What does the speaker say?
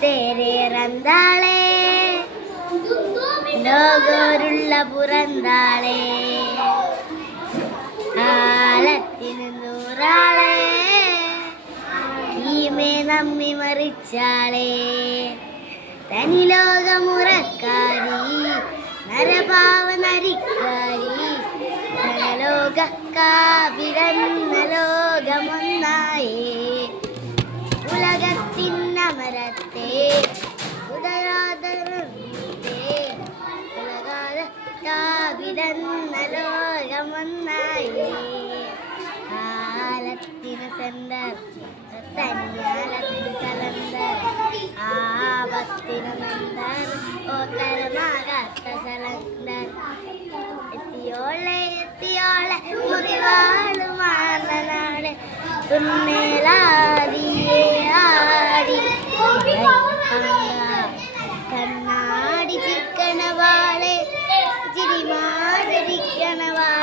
തേരെ റന്താളെ ലോകോരുള്ള പുറന്താളെ കാലത്തിന് നൂറാളെ കീമേ നമ്മി മറിച്ചാളെ തനി ലോകമുറക്കാരി നരഭാവ നരിക്കാരി ധനലോകക്കാവിടന്ന ലോകമൊന്നായേ ഉലകത്തിന്നമരത്തെ ഉദരാതരത്തെ ഉലകാവിടന്ന ലോകമൊന്നായേ കാലത്തിന് സെന്റർ തന്യാലത്തിന് സലന്തർ ആപത്തിന് മന്ദർ ഓത്തരമാകാത്ത സലന്തർ എത്തിയോളെ എത്തിയോളെ മുറിവാളുമാർന്ന നാട് തുന്നേലാദിയേ ആടി കണ്ണാടി ചിക്കണവാളെ ചിരിമാതിരിക്കണവാളെ